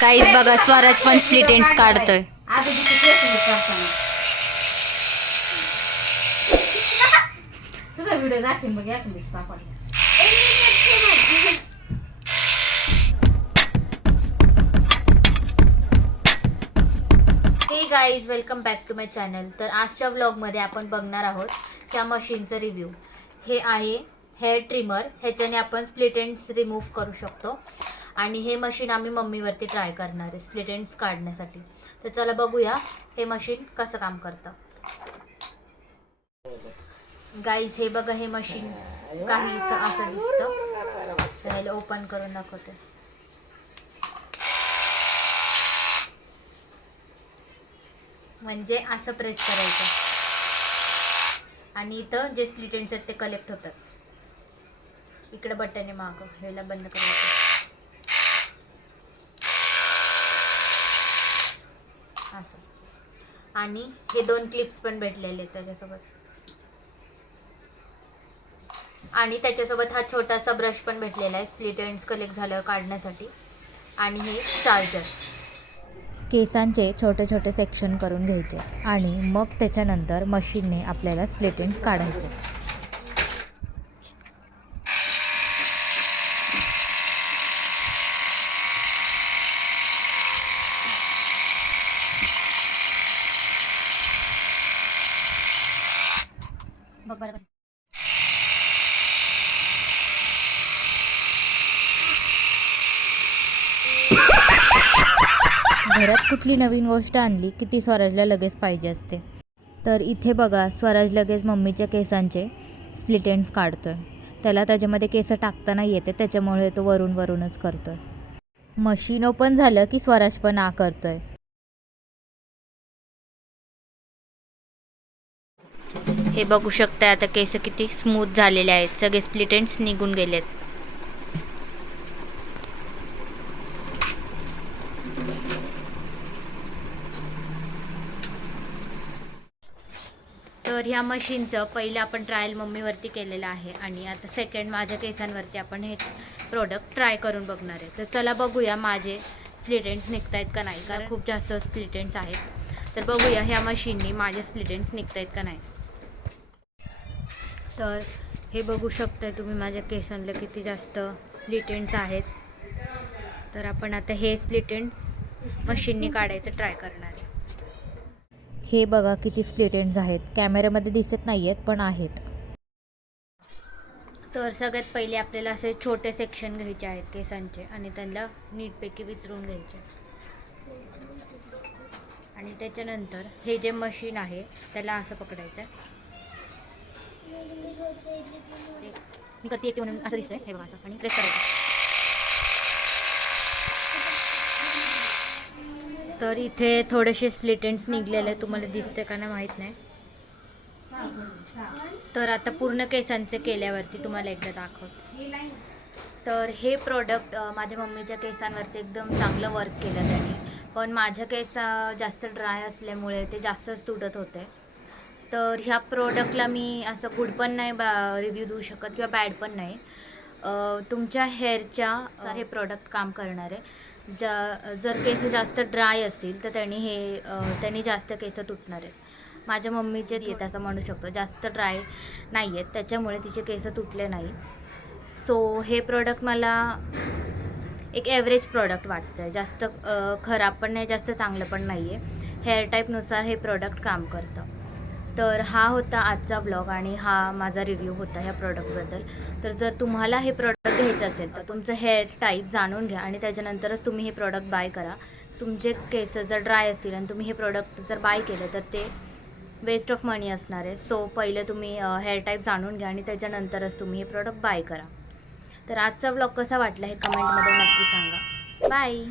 Guys बघा स्वराज पण split ends काढतोय. तुझा व्हिडिओ दाखवेन बघ यातून दिसत आपण. Hey guys welcome back to my channel. तर आजच्या व्लॉगमध्ये आपण बघणार आहोत त्या मशीनचं रिव्ह्यू. हे आहे हेअर ट्रिमर. ह्याच्याने आपण स्प्लिट एंड्स रिमूव्ह करू शकतो आणि हे मशीन आम्ही मम्मीवरती ट्राय करणार आहे स्प्लिट एंड्स काढण्यासाठी. तर चला बघूया हे मशीन कसं काम करतं. गाईज हे बघा, हे मशीन काही असं दिसतं. तर ह्याला ओपन करून दाखवते. म्हणजे असं प्रेस करायचं आणि इथं जे स्प्लिट एंड्स आहेत ते कलेक्ट होतात. इकडे बटन आहे मागं, ह्याला बंद करायचं असं. आणि हे 2 क्लिप्स पण भेटलेले आहेत त्याच्यासोबत. आणि त्याच्यासोबत हा छोटासा ब्रश पण भेटलेला आहे स्प्लिट एंड्स कलेक्ट झाल्यावर काढण्यासाठी. आणि हे चार्जर. केसांचे छोटे छोटे सेक्शन करून घ्यायचे आणि मग त्याच्यानंतर मशीनने आपल्याला स्प्लिट एंड्स काढायचे. बघ बरं. घरात कुठली नवीन गोष्ट आणली की ती स्वराजला लगेच पाहिजे असते. तर इथे बघा, स्वराज लगेच मम्मीच्या केसांचे स्प्लिट एंड्स काढतोय. त्याला त्याच्यामध्ये केस टाकता नाही येते, त्याच्यामुळे तो वरूनच करतोय. मशीन ओपन झालं की स्वराज पण करतोय. हे बघू शकता, आता केस किती स्मूथ झालेले आहेत. सगळे स्प्लिट एंड्स निघून गेलेत. तर ह्या मशीनचं पहिलं आपण ट्रायल मम्मीवरती केलेलं आहे आणि आता सेकंड माझ्या केसांवरती आपण हे प्रोडक्ट ट्राय करून बघणार आहे. तर चला बघूया माझे स्प्लिट एंड्स निघत आहेत का नाही, कारण खूप जास्त स्प्लिट एंड्स आहेत. तर बघूया ह्या मशीननी माझे स्प्लिट एंड्स निघत आहेत का नाही. तर हे बघू शकताय तुम्ही माझ्या केसांना किती जास्त स्प्लिट एंड्स आहेत. तर आपण आता हे स्प्लिट एंड्स मशीननी काढायचं ट्राय करणार आहे. हे बघा किती स्प्लिट एंड्स आहेत. कॅमेऱ्यामध्ये दिसत नाही आहेत पण आहेत. तर सगळ्यात पहिले आपल्याला असे छोटे सेक्शन घ्यायचे आहेत केसांचे आणि त्यांना नीटपैकी विचरून घ्यायचे. आणि त्याच्यानंतर हे जे मशीन आहे त्याला असं पकडायचं. मी करते येते म्हणून असं दिसतंय. हे बघा असं आणि प्रेस करायचं. तर इथे थोडेसे स्प्लिट एंड्स निघलेले तुम्हाला दिसते का नाही माहीत नाही. तर आता पूर्ण केसांचे केल्यावरती तुम्हाला एकदा दाखवते. तर हे प्रोडक्ट माझ्या मम्मीच्या केसांवरती एकदम चांगलं वर्क केलं त्याने. पण माझ्या केस जास्त ड्राय असल्यामुळे ते जास्तच तुटत होते. तर ह्या प्रोडक्टला मी असं गुड पण नाही रिव्ह्यू देऊ शकत किंवा बॅड पण नाही. तुमच्या हेअरच्या हे प्रोडक्ट काम करणार आहे. जर केस जास्त ड्राय असतील तर त्यांनी जास्त केस तुटणार आहेत. माझ्या मम्मीचे येत असं म्हणू शकतो, जास्त ड्राय नाही आहेत त्याच्यामुळे तिचे केस तुटले नाही. सो हे प्रोडक्ट मला एक ॲव्हरेज प्रोडक्ट वाटतं. जास्त खराब पण नाही, जास्त चांगलं पण नाही आहे. हेअर टाईपनुसार हे प्रोडक्ट काम करतं. तर हा होता आजचा व्लॉग आणि हा माझा रिव्ह्यू होता ह्या प्रोडक्टबद्दल. तर जर तुम्हाला हे प्रोडक्ट घ्यायचं असेल तर तुमचं हेअर टाईप जाणून घ्या आणि त्याच्यानंतरच तुम्ही हे प्रोडक्ट बाय करा. तुमचे केस जर ड्राय असतील आणि तुम्ही हे प्रोडक्ट जर बाय केलं तर ते वेस्ट ऑफ मनी असणार आहे. सो पहिलं तुम्ही हेअर टाईप जाणून घ्या आणि त्याच्यानंतरच तुम्ही हे प्रोडक्ट बाय करा. तर आजचा व्लॉग कसा वाटला हे कमेंटमध्ये नक्की सांगा. बाय.